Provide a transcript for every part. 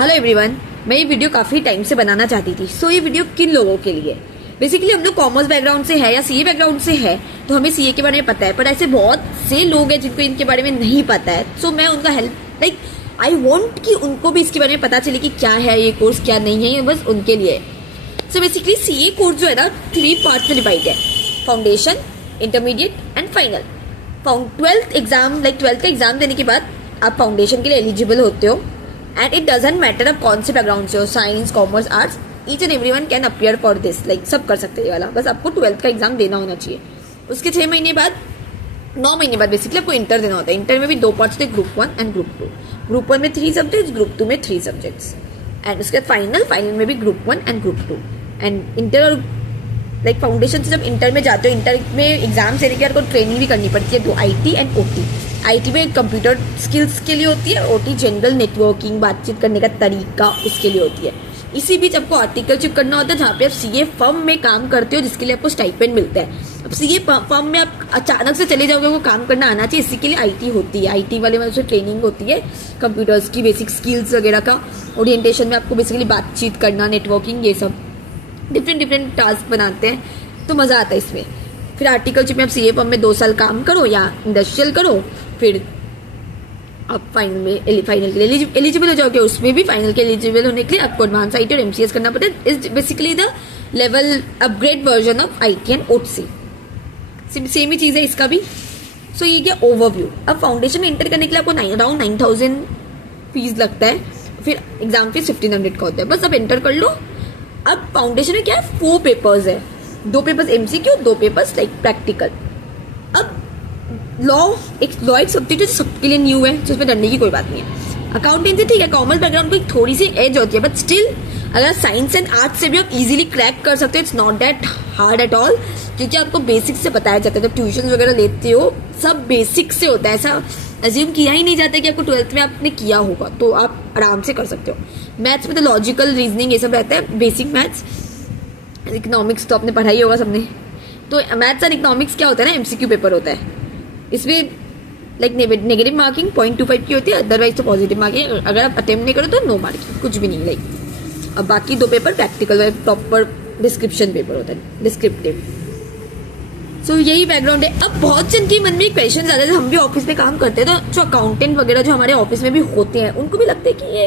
Hello everyone, मैं ये video काफी टाइम से बनाना चाहती थी। सो ये वीडियो किन लोगों के लिए? बेसिकली हम लोग कॉमर्स बैकग्राउंड से है या सीए बैकग्राउंड से है तो हमें सीए के बारे में पता है, पर ऐसे बहुत से लोग हैं जिनको इनके बारे में नहीं पता है। सो मैं उनका हेल्प आई वॉन्ट कि उनको भी इसके बारे में पता चले कि क्या है ये कोर्स, क्या नहीं है, ये बस उनके लिए। सो बेसिकली सीए कोर्स जो है ना 3 पार्ट में डिवाइड है: foundation, intermediate and final. 12th का एग्जाम देने के बाद आप फाउंडेशन के लिए एलिजिबल होते हो। एंड इट डजंट मैटर आप कौन से बैकग्राउंड से हो, science, commerce, arts, each and everyone can appear for this. सब कर सकते हैं ये वाला, बस आपको 12th का एग्जाम देना होना चाहिए। उसके 9 महीने बाद बेसिकली आपको इंटर देना होता है। इंटर में भी 2 पार्ट्स थे, ग्रुप 1 एंड ग्रुप 2। ग्रुप 1 में 3 सब्जेक्ट्स, ग्रुप 2 में 3 सब्जेक्ट्स। एंड उसके बाद फाइनल में भी group 1 and group 2। And inter और फाउंडेशन से जब इंटर में जाते हो, इंटर में एग्जाम देने के बाद आपको ट्रेनिंग भी करनी पड़ती है, 2 IT एंड OT। IT में कंप्यूटर स्किल्स के लिए होती है, OT जनरल नेटवर्किंग, बातचीत करने का तरीका, उसके लिए होती है। इसी बीच आपको आर्टिकलशिप करना होता है, जहाँ पे आप सीए फर्म में काम करते हो, जिसके लिए आपको स्टाइपेंड मिलता है। अब सीए फर्म में आप अचानक से चले जाओगे, वो काम करना आना चाहिए, इसी के लिए IT होती है। IT वाले में उससे ट्रेनिंग होती है कंप्यूटर्स की, बेसिक स्किल्स वगैरह का। ओरिएंटेशन में आपको बेसिकली बातचीत करना, नेटवर्किंग, ये सब डिफरेंट टास्क बनाते हैं, तो मजा आता है इसमें। फिर आर्टिकलशिप में आप सीए फर्म में 2 साल काम करो या इंडस्ट्रियल करो, फिर आप फाइनल के लिए एलिजिबल हो जाओगे। उसमें भी फाइनल के एलिजिबल होने के लिए आपको एडवांस IT और MCS करना पड़ता है। Is basically the level upgrade version of IT and OT। Same ही चीज है इसका भी। सो ये क्या ओवरव्यू। अब फाउंडेशन में इंटर करने के लिए आपको अराउंड 9,000 फीस लगता है, फिर एग्जाम फीस 1,500 का होता है। बस अब एंटर कर लो। अब फाउंडेशन में क्या है, 4 पेपर्स है, 2 पेपर्स MCQ, 2 पेपर्स प्रैक्टिकल। अब लॉ एक सब्जेक्ट है जो सबके लिए न्यू है, तो उसमें डरने की कोई बात नहीं है। अकाउंटेंसी ठीक है, कॉमर्स बैकग्राउंड को एक थोड़ी सी एज होती है, बट स्टिल अगर साइंस एंड आर्ट्स से भी आप इजीली क्रैक कर सकते हो। It's not that hard at all, क्योंकि आपको बेसिक से बताया जाता है। जब ट्यूशन वगैरह लेते हो सब बेसिक से होता है, ऐसा अज्यूम किया ही नहीं जाता कि आपको 12th में आपने किया होगा, तो आप आराम से कर सकते हो। मैथ्स में तो लॉजिकल रीजनिंग ये सब रहता है, बेसिक मैथ्स। इकोनॉमिक्स तो आपने पढ़ा ही होगा सबने। तो मैथ्स एंड इकोनॉमिक्स क्या होता है ना, MCQ पेपर होता है। इसमें नेगेटिव मार्किंग 0.25 की होती है, अदरवाइज तो पॉजिटिव मार्किंग। अगर आप अटेम्प्ट नहीं करो तो नो मार्किंग, कुछ भी नहीं। अब बाकी 2 paper practical, proper description paper होता है, डिस्क्रिप्टिव। सो यही बैकग्राउंड है। अब बहुत जन के मन में क्वेश्चन ज्यादा है, हम भी ऑफिस में काम करते हैं, तो जो अकाउंटेंट वगैरह जो हमारे ऑफिस में भी होते हैं, उनको भी लगता है कि ये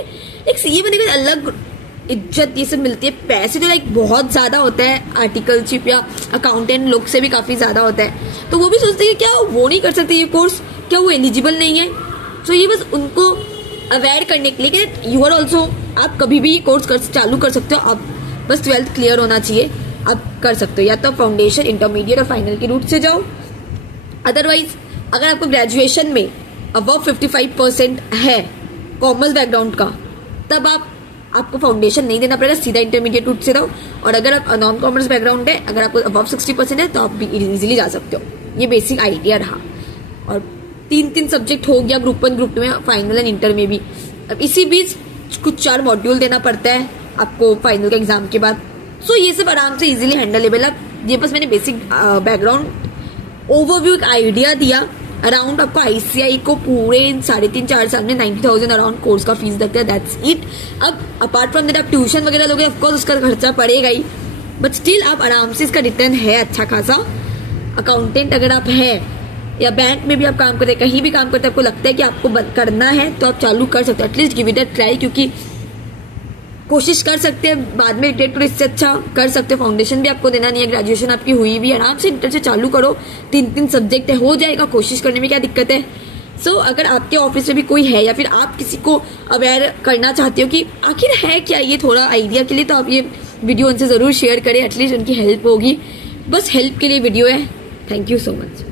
एक सीए बनने का अलग इज्जत ये सब मिलती है। पैसे जो बहुत ज्यादा होता है, आर्टिकलशिप या अकाउंटेंट लोग से भी काफी ज्यादा होता है, तो वो भी सोचते हैं कि क्या वो नहीं कर सकते ये कोर्स, क्या वो एलिजिबल नहीं है। तो ये बस उनको अवेयर करने के लिए कि यू आर ऑल्सो, आप कभी भी ये कोर्स चालू कर सकते हो। आप बस 12th क्लियर होना चाहिए, आप कर सकते हो। या तो फाउंडेशन, इंटरमीडिएट और फाइनल के रूट से जाओ। अदरवाइज अगर आपको ग्रेजुएशन में अबव 55% है कॉमर्स बैकग्राउंड का, तब आपको फाउंडेशन नहीं देना पड़ेगा, सीधा इंटरमीडिएट रूट से रहो। और अगर आप नॉन कॉमर्स बैकग्राउंड है, अगर आपको अबव 60% है, तो आप भी इजीली जा सकते हो। ये बेसिक आइडिया रहा। और 3 सब्जेक्ट हो गया ग्रुप 1, ग्रुप 2 में, फाइनल एंड इंटर में भी। अब इसी बीच कुछ 4 मॉड्यूल देना पड़ता है आपको फाइनल के एग्जाम के बाद। सो ये सब आराम से इजीली हैंडलेबल है। ये बस मैंने बेसिक बैकग्राउंड ओवरव्यू एक आइडिया दिया। अराउंड आपको ICI को पूरे 3.5-4 साल में 90,000 अराउंड कोर्स का फीस लगता है, दैट्स इट। अब अपार्ट फ्रॉम दैट आप ट्यूशन वगैरह लोगे, ऑफकोर्स उसका खर्चा पड़ेगा ही, बट स्टिल आप आराम से इसका रिटर्न है अच्छा खासा। अकाउंटेंट अगर आप हैं या बैंक में भी आप काम करते हैं, कहीं भी काम करते हैं, आपको लगता है कि आपको करना है, तो आप चालू कर सकते हो। At least give it a try, क्योंकि कोशिश कर सकते हैं, बाद में रिग्रेट करो, इससे अच्छा कर सकते हो। फाउंडेशन भी आपको देना नहीं है, ग्रेजुएशन आपकी हुई भी, आराम से इंटर से चालू करो। 3 सब्जेक्ट है, हो जाएगा। कोशिश करने में क्या दिक्कत है। सो अगर आपके ऑफिस में भी कोई है या फिर आप किसी को अवेयर करना चाहते हो कि आखिर है क्या ये, थोड़ा आइडिया के लिए, तो आप ये वीडियो उनसे जरूर शेयर करें, एटलीस्ट उनकी हेल्प होगी। बस हेल्प के लिए वीडियो है। Thank you so much.